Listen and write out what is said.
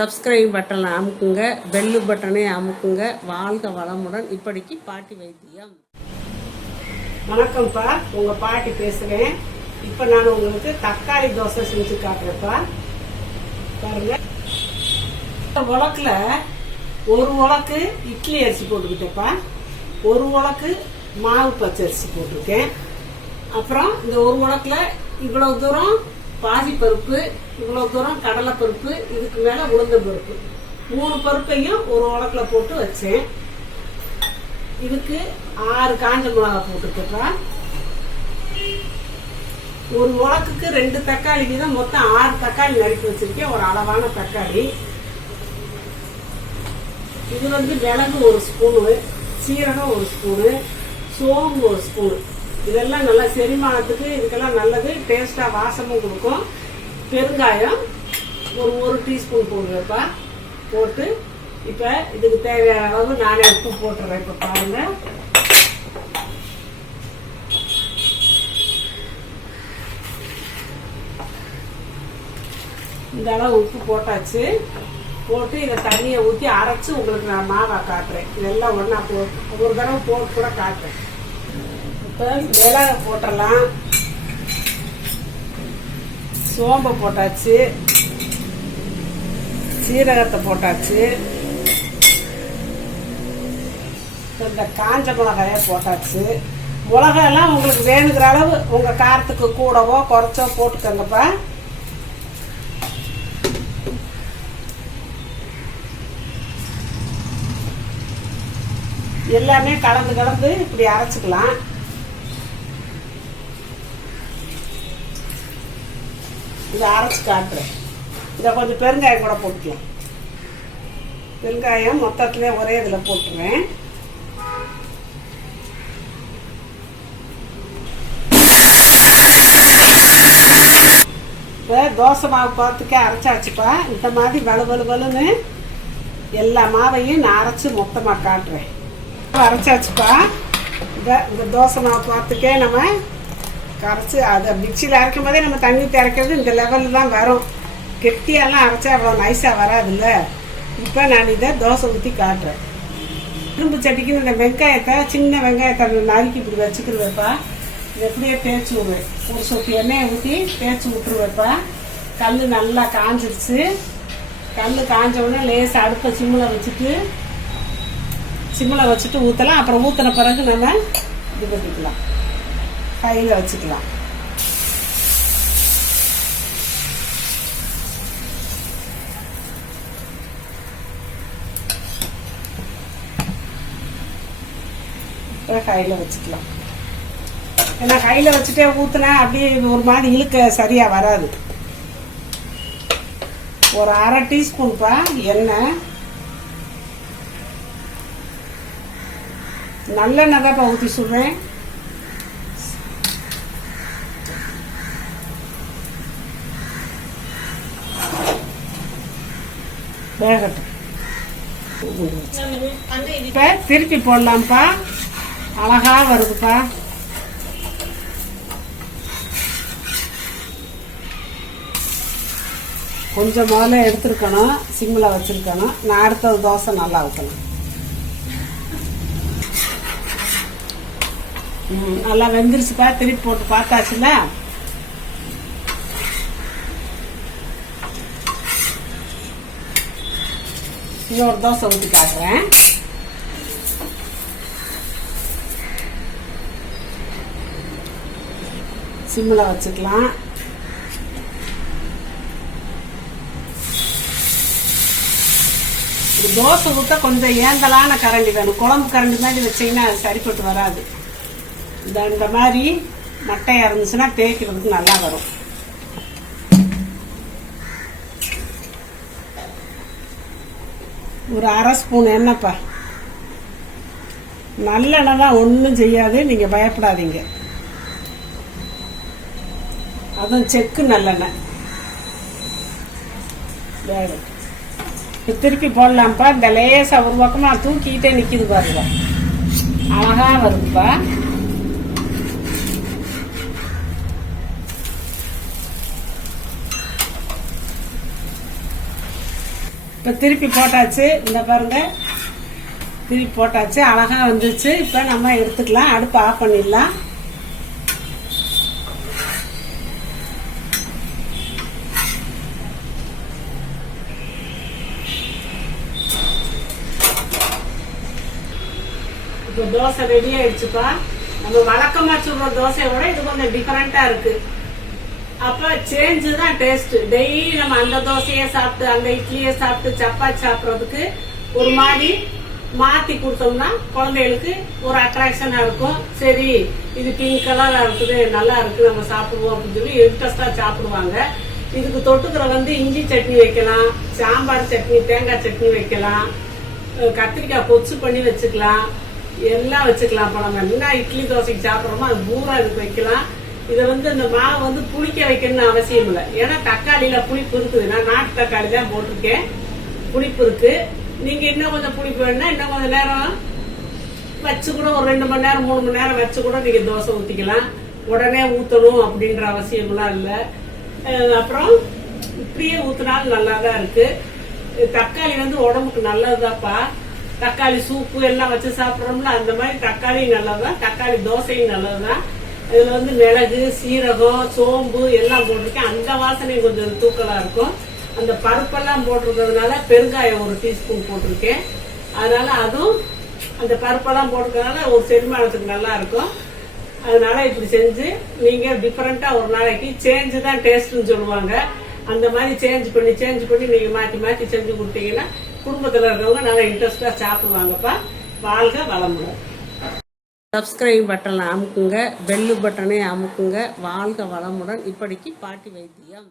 Subscribe பட்டனை அமுக்குங்க, bell பட்டனை அமுக்குங்க. வாழ்க வளமுடன். இப்படிக்கு பாட்டி வைத்தியம். வணக்கம்ப்பா, உங்கள் பாட்டி பேசுகிறேன். இப்போ நான் உங்களுக்கு தக்காளி தோசை செஞ்சு காட்டுறேன்ப்பா. பாருங்க, உலக்கில் ஒரு உலக்கு இட்லி அரிசி போட்டுக்கிட்டேன்ப்பா, ஒரு உலக்கு மாவு பச்சரிசி போட்டிருக்கேன். அப்புறம் இந்த ஒரு உலக்கில் இவ்வளவு தூரம் பாசிப்பருப்பு, இவ்வளவு தூரம் கடலைப்பருப்பு, இதுக்கு மேல உளுந்த பருப்பு, 3 பருப்பையும் ஒரு உலக்கில் போட்டு வச்சேன். இதுக்கு 6 காஞ்ச மிளகாய் போட்டுருக்கப்பா. ஒரு உலக்குக்கு 2 தக்காளிக்கு தான் மொத்தம் 6 தக்காளி நறுக்கி வச்சிருக்கேன், ஒரு அளவான தக்காளி. இது மிளகு 1 ஸ்பூனு, சீரகம் 1 ஸ்பூனு, சோம்பு 1 ஸ்பூனு. இதெல்லாம் நல்லா செரிமானத்துக்கு, இதுக்கெல்லாம் நல்லது, டேஸ்டா வாசமும் கொடுக்கும். பெருங்காயம் ஒரு டீஸ்பூன் போடுறப்பா. போட்டு இப்போ இதுக்கு தேவையான அளவு நானே உப்பு போட்டுறேன். இப்போ பாருங்க, இந்த அளவு உப்பு போட்டாச்சு. போட்டு இதை தண்ணியை ஊற்றி அரைச்சி உங்களுக்கு நான் மாவா காட்டுறேன். இதெல்லாம் ஒன்றா ஒரு தடவை போட்டு கூட காட்டுறேன். இப்போ மிளகை போட்டுடலாம். சோம்பை போட்டாச்சு, சீரகத்தை போட்டாச்சு, இந்த காஞ்ச மிளகாய போட்டாச்சு. மிளகாயெல்லாம் உங்களுக்கு வேணுங்கிற அளவு உங்கள் காரத்துக்கு கூடவோ குறைச்சோ போட்டுக்கோங்கப்பா. எல்லாமே கலந்து கலந்து இப்படி அரைச்சிக்கலாம். இதை அரைச்சி காட்டுறேன். இதை கொஞ்சம் பெருங்காயம் கூட போட்டுக்கலாம். பெருங்காயம் மொத்தத்திலே ஒரே இதில் போட்டுருவேன். இப்போ தோசை மாவு பார்த்துக்கே அரைச்சாச்சுப்பா. இந்த மாதிரி வலுன்னு எல்லா மாவையும் நான் அரைச்சி மொத்தமாக காட்டுறேன். அரைச்சாச்சுப்பா. இந்த தோசை மாவு பார்த்துக்கே நம்ம கரைச்சி அதை மிக்சியில் அரைக்கும் போதே நம்ம தண்ணி திறக்கிறது இந்த லெவலில் தான் வரும். கெட்டியெல்லாம் அரைச்சா அவ்வளோ நைஸாக வராதுல்ல. இப்போ நான் இதை தோசை ஊற்றி காட்டுறேன். இரும்பு சட்டிக்கு இந்த வெங்காயத்தை, சின்ன வெங்காயத்தை நறுக்கி இப்படி வச்சுக்கிடுவேப்பா. இதை எப்படியே தேய்ச்சி விடுவேன். ஒரு சொட்டு எண்ணெயை ஊற்றி தேய்ச்சி விட்டுருவேப்பா. கல் நல்லா காஞ்சிடுச்சு. கல் காஞ்ச உடனே லேசாக அடுப்பை சிம்மில் வச்சுட்டு ஊற்றலாம். அப்புறம் ஊற்றின பிறகு நம்ம இது பண்ணிக்கலாம், கையில் வச்சுக்கலாம். கையில் வச்சுக்கலாம். ஏன்னா கையில் வச்சுட்டே ஊற்றினா அப்படியே ஒரு மாதிரி இழுக்க சரியாக வராது. ஒரு அரை டீஸ்பூன்ப்பா எண்ணெய், நல்லெண்ணெய் தான்ப்பா ஊற்றி சுடுறேன். வேகட்டும். இப்போ திருப்பி போடலாம்ப்பா. அழகா வருதுப்பா. கொஞ்சம் முதல்ல எடுத்துருக்கணும், சிம்மில் வச்சுருக்கணும். நான் அடுத்த தோசை நல்லா ஊற்றணும். நல்லா வெந்துருச்சுப்பா. திருப்பி போட்டு பார்த்தாச்சுல. இன்னொரு தோசை ஊற்றி காட்டுறேன். சிம்மில் வச்சுக்கலாம். தோசை ஊற்ற கொஞ்சம் ஏந்தலான கரண்டி வேணும். குழம்பு கரண்டி மாதிரி வச்சிங்கன்னா அது சரிப்பட்டு வராது. இந்த மாதிரி மட்டையாக இருந்துச்சுன்னா தேய்க்கிறதுக்கு நல்லா வரும். ஒரு அரை ஸ்பூன் எண்ணெய்ப்பா. நல்லெண்ணெய் தான், ஒன்றும் செய்யாது, நீங்கள் பயப்படாதீங்க. அதுவும் செக்கு நல்லெண்ணெய். திருப்பி போடலாம்ப்பா. இந்த லேசாக ஒரு பக்கமாக தூக்கிக்கிட்டே நிற்கிது பாருங்க, அழகா வருதுப்பா. இப்போ திருப்பி போட்டாச்சு. இந்த பாருங்க, திருப்பி போட்டாச்சு, அழகாக வந்துச்சு. இப்போ நம்ம எடுத்துக்கலாம், அடுப்பு ஆஃப் பண்ணிடலாம். இப்போ தோசை ரெடி ஆயிடுச்சுப்பா. நம்ம வழக்கமாக சுடுற தோசையோட இது கொஞ்சம் டிஃபரெண்ட்டாக இருக்கு. அப்போ சேஞ்சு தான் டேஸ்ட். டெய்லி நம்ம அந்த தோசையே சாப்பிட்டு அந்த இட்லியை சாப்பிட்டு சப்பாத்தி சாப்பிட்றதுக்கு ஒரு மாதிரி மாற்றி கொடுத்தோம்னா குழந்தைகளுக்கு ஒரு அட்ராக்ஷனாக இருக்கும். சரி, இது பிங்க் கலராக இருக்குது, நல்லா இருக்குது, நம்ம சாப்பிடுவோம் அப்படின்னு சொல்லி இன்ட்ரெஸ்டாக சாப்பிடுவாங்க. இதுக்கு தொட்டுக்கிற இஞ்சி சட்னி வைக்கலாம், சாம்பார் சட்னி, தேங்காய் சட்னி வைக்கலாம், கத்திரிக்காய் பொச்சு பண்ணி வச்சுக்கலாம், எல்லாம் வச்சுக்கலாம். இப்போ நம்ம என்ன இட்லி தோசைக்கு சாப்பிட்றோமோ அது பூரா இதுக்கு வைக்கலாம். இதை இந்த மாவை புளிக்க வைக்கணும்னு அவசியம் இல்லை. ஏன்னா தக்காளியில புளிப்பு இருக்குது. நான் நாட்டு தக்காளி தான் போட்டிருக்கேன், புளிப்பு இருக்கு. நீங்க இன்னும் கொஞ்சம் புளிப்பு வேணும்னா இன்னும் கொஞ்சம் நேரம் வச்சு கூட ஒரு 2 மணி நேரம் 3 மணி நேரம் வச்சு கூட நீங்க தோசை ஊற்றிக்கலாம். உடனே ஊற்றணும் அப்படின்ற அவசியம்லாம் இல்லை. அப்புறம் இப்படியே ஊற்றினாலும் நல்லா தான் இருக்கு. தக்காளி உடம்புக்கு நல்லதுதான்ப்பா. தக்காளி சூப்பு எல்லாம் வச்சு சாப்பிட்றோம்ல, அந்த மாதிரி தக்காளி நல்லதுதான், தக்காளி தோசையும் நல்லதுதான். இதுல மிளகு, சீரகம், சோம்பு எல்லாம் போட்டிருக்கேன். அந்த வாசனையும் கொஞ்சம் தூக்கலா இருக்கும். அந்த பருப்பெல்லாம் போட்டிருக்கிறதுனால பெருங்காயம் 1 டீஸ்பூன் போட்டிருக்கேன். அதனால அதுவும் அந்த பருப்பெல்லாம் போட்டிருக்கிறதுனால ஒரு செரிமானத்துக்கு நல்லா இருக்கும். அதனால இப்படி செஞ்சு நீங்க டிஃபரெண்டா ஒரு நாளைக்கு சேஞ்சு தான் டேஸ்ட்னு சொல்லுவாங்க. அந்த மாதிரி சேஞ்ச் பண்ணி நீங்க மாற்றி மாற்றி செஞ்சு கொடுத்தீங்கன்னா குடும்பத்தில் இருக்கிறவங்க நல்லா இன்ட்ரெஸ்டா சாப்பிடுவாங்கப்பா. வாழ்க வளமுடன். சப்ஸ்கிரைப் பட்டனை அமுக்குங்க, பெல்லு பட்டனை அமுக்குங்க. வாழ்க வளமுடன். இப்படிக்கு பாட்டி வைத்தியம்.